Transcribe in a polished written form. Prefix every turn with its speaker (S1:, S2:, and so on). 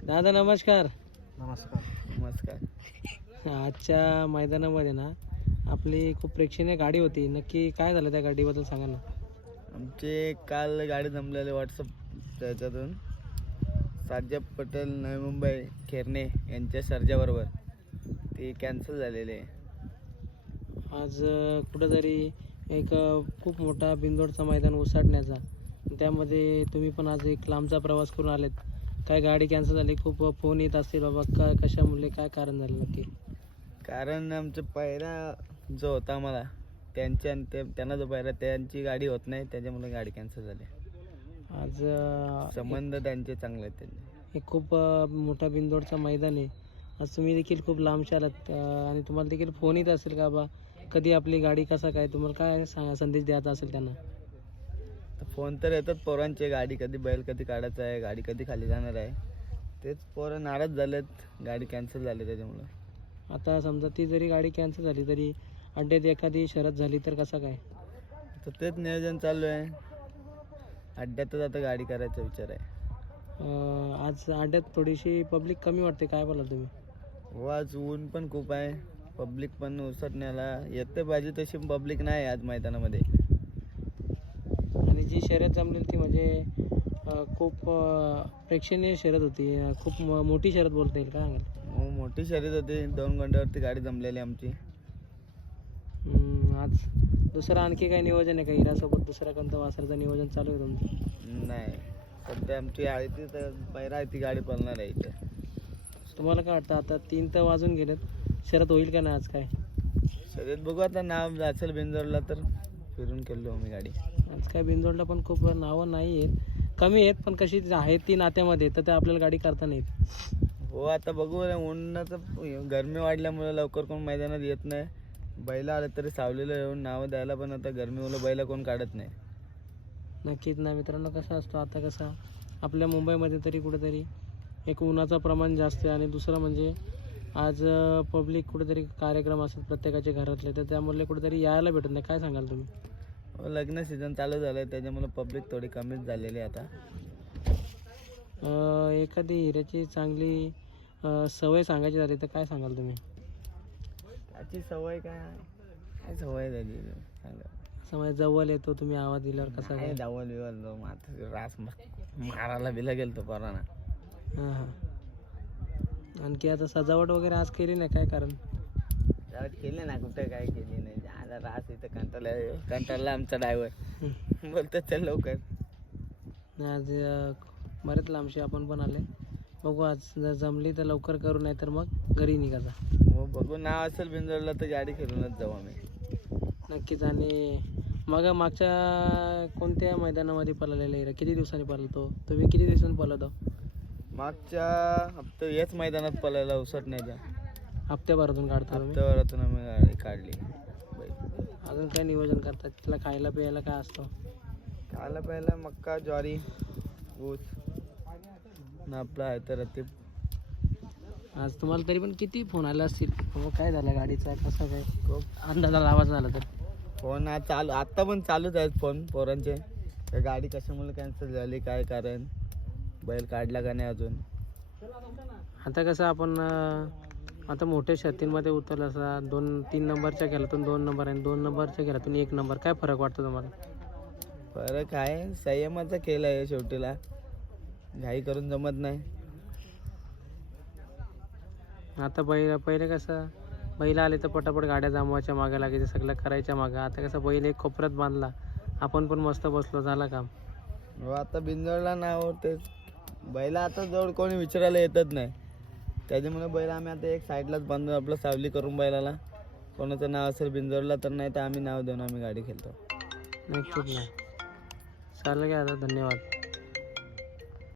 S1: दादा नमस्कार.
S2: नमस्कार.
S3: नमस्कार.
S1: आजच्या मैदानामध्ये ना आपली खूप प्रेक्षणीय गाडी होती. नक्की काय झालं त्या गाडीबद्दल सांगा ना.
S3: आमचे काल गाडी जमलेले व्हॉट्सअप त्याच्यातून साजब पटेल नवी मुंबई खेरणे यांच्या सर्जाबरोबर ते कॅन्सल झालेले आहे.
S1: आज कुठंतरी एक खूप मोठा बिंदोडचा मैदान उसाटण्याचा, त्यामध्ये तुम्ही पण आज एक लांबचा प्रवास करून आलेत. काय गाडी कॅन्सल झाली, खूप फोन येत असतील बाबा कशामुळे काय कारण झालं नक्की.
S3: कारण आमचं पायरा जो होता आम्हाला त्यांच्या आणि त्यांना जो पायरा त्यांची गाडी होत नाही, त्याच्यामुळे गाडी कॅन्सल झाली.
S1: आज
S3: संबंध त्यांचे चांगले आहेत त्यांचे.
S1: एक खूप मोठा बिंदोडचा मैदान आहे. आज तुम्ही देखील खूप लांबचे आलात आणि तुम्हाला देखील फोन येत असेल का बा कधी आपली गाडी कसा काय, तुम्हाला काय संदेश द्यायचा असेल त्यांना.
S3: फोन तर येतात पोरांचे, गाडी कधी बैल कधी काढायचं आहे, गाडी कधी खाली जाणार आहे. तेच पोरं नाराज झालेत, गाडी कॅन्सल झाली त्याच्यामुळं.
S1: आता समजा ती जरी गाडी कॅन्सल झाली तरी अड्ड्यात एखादी शरद झाली तर कसं काय.
S3: तर तेच नियोजन चालू आहे. अड्ड्यातच आता गाडी करायचा विचार आहे.
S1: आज अड्ड्यात थोडीशी पब्लिक कमी वाटते, काय बोला तुम्ही.
S3: हो, आज ऊन पण खूप आहे, पब्लिक पण उसटण्याला येते पाहिजे तशी पब्लिक नाही आज मैदानामध्ये.
S1: आणि जी शर्यत जमलेली ती म्हणजे खूप प्रेक्षणीय शर्यत होती, खूप मोठी शर्यत बोलता येईल, काय सांगाल.
S3: हो, मोठी शर्यत होती. 2 घंट्यावरती गाडी जमलेली आमची.
S1: आज दुसरं आणखी काय नियोजन आहे का, हिरासोबत दुसऱ्या कोणतं वासराचं नियोजन चालू आहे तुमचं.
S3: नाही, सध्या आमची आहे ती तर पहिला आहे ती गाडी पळणार आहे इथे.
S1: तुम्हाला काय वाटतं आता 3 तर वाजून गेलेत, शर्यत होईल का नाही आज काय.
S3: शर्यत बघू आता, नाव असेल बिंजोरला तर फिरून केलो आम्ही गाडी.
S1: आज काय बिंदोडला पण खूप नावं नाही आहेत, कमी आहेत, पण कशी आहेत ती नात्यामध्ये तर त्या आपल्याला गाडी करता नाहीत.
S3: हो, आता बघू. उन्हाचं गरमी वाढल्यामुळे लवकर कोण मैदानात येत नाही. बैला आलं तरी सावलीला येऊन नावं द्यायला, पण आता गरमीमुळे बैला कोण काढत नाही.
S1: नक्कीच ना मित्रांनो. कसं असतो आता, कसं आपल्या मुंबईमध्ये तरी कुठेतरी एक उन्हाचं प्रमाण जास्त आहे आणि दुसरं म्हणजे आज पब्लिक कुठेतरी कार्यक्रम असतात प्रत्येकाच्या घरातले, तर त्यामुळे कुठेतरी यायला भेटत नाही, काय सांगाल तुम्ही.
S3: हो, लग्न सीझन चालू झालं आहे त्याच्यामुळे पब्लिक थोडी कमीच झालेली आहे आता.
S1: एखादी हिऱ्याची चांगली सवय सांगायची झाली तर काय सांगाल तुम्ही.
S3: त्याची सवय काय सवय झाली सांगा.
S1: समजा जवळ येतो तुम्ही आवाज दिल्यावर कसा काय.
S3: धावल बिवल रास मारायला बिला गेलतो पोरांना.
S1: हां हां. आणखी आता सजावट वगैरे आज केली नाही, काय कारण.
S3: केले ना, कुठे काय केली नाही. आता रास इथं कंटाळला आमचा ड्रायव्हर बोलतो चल लवकर.
S1: आज बरेच लांबशी आपण पण आले, बघू आज जर जमली तर लवकर करू, नाही तर मग घरी निघायचा.
S3: हो, बघू. नाव असेल बिंजोडला तर गाडी खेळूनच जाऊ आम्ही.
S1: नक्कीच. आणि मग मागच्या कोणत्या मैदानामध्ये पळालेला हिरा, किती दिवसांनी पळतो तुम्ही, किती दिवसांनी पळवतो.
S3: मागच्या हप्ता हेच मैदानात पळायला उसटण्याच्या
S1: हप्त्याभरातून काढतो तुम्ही.
S3: हप्त्यावरातून आम्ही गाडी काढली.
S1: अजून काय नियोजन करतात तिला, खायला प्यायला काय असतो.
S3: खायला प्यायला मक्का, ज्वारी, ऊस ना आपलं आहे तर ते.
S1: आज तुम्हाला तरी पण किती फोन आले असतील, मग काय झालं गाडीचा, कसं काय खूप अंदाजाला आवाज झाला तर.
S3: फोन आज चालू, आत्ता पण चालूच आहेत फोन पोरांचे. तर गाडी कशामुळे कॅन्सल झाली, काय कारण, बैल काढला का नाही अजून.
S1: आता कसं आपण आता मोठ्या शर्तींमध्ये उतरलं असं 2-3 नंबरच्या खेळातून 2 नंबर आणि 2 नंबरच्या खेळातून 1 नंबर, काय फरक वाटतो तुम्हाला.
S3: फरक आहे, संयमाचा खेळ आहे शेवटीला, घाई करून जमत नाही.
S1: आता पहिले कसं बैल आले तर पटापट गाड्या जमवायच्या मागे लागायच्या, सगळं करायच्या मागं. आता कसं बैल एक कोपऱ्यात बांधला, आपण पण मस्त बसलो, झाला काम.
S3: हो, आता बिंजोडला नाव ते बैला आता जवळ कोणी विचारायला येतच नाही, त्याच्यामुळे बैल आम्ही आता एक साईडलाच बांधून आपलं सावली करून बैलाला. कोणाचं नाव असेल बिंजोडला तर नाही तर आम्ही नाव देऊन आम्ही गाडी खेळतो.
S1: नक्कीच नाही. चालेल काय, आता धन्यवाद.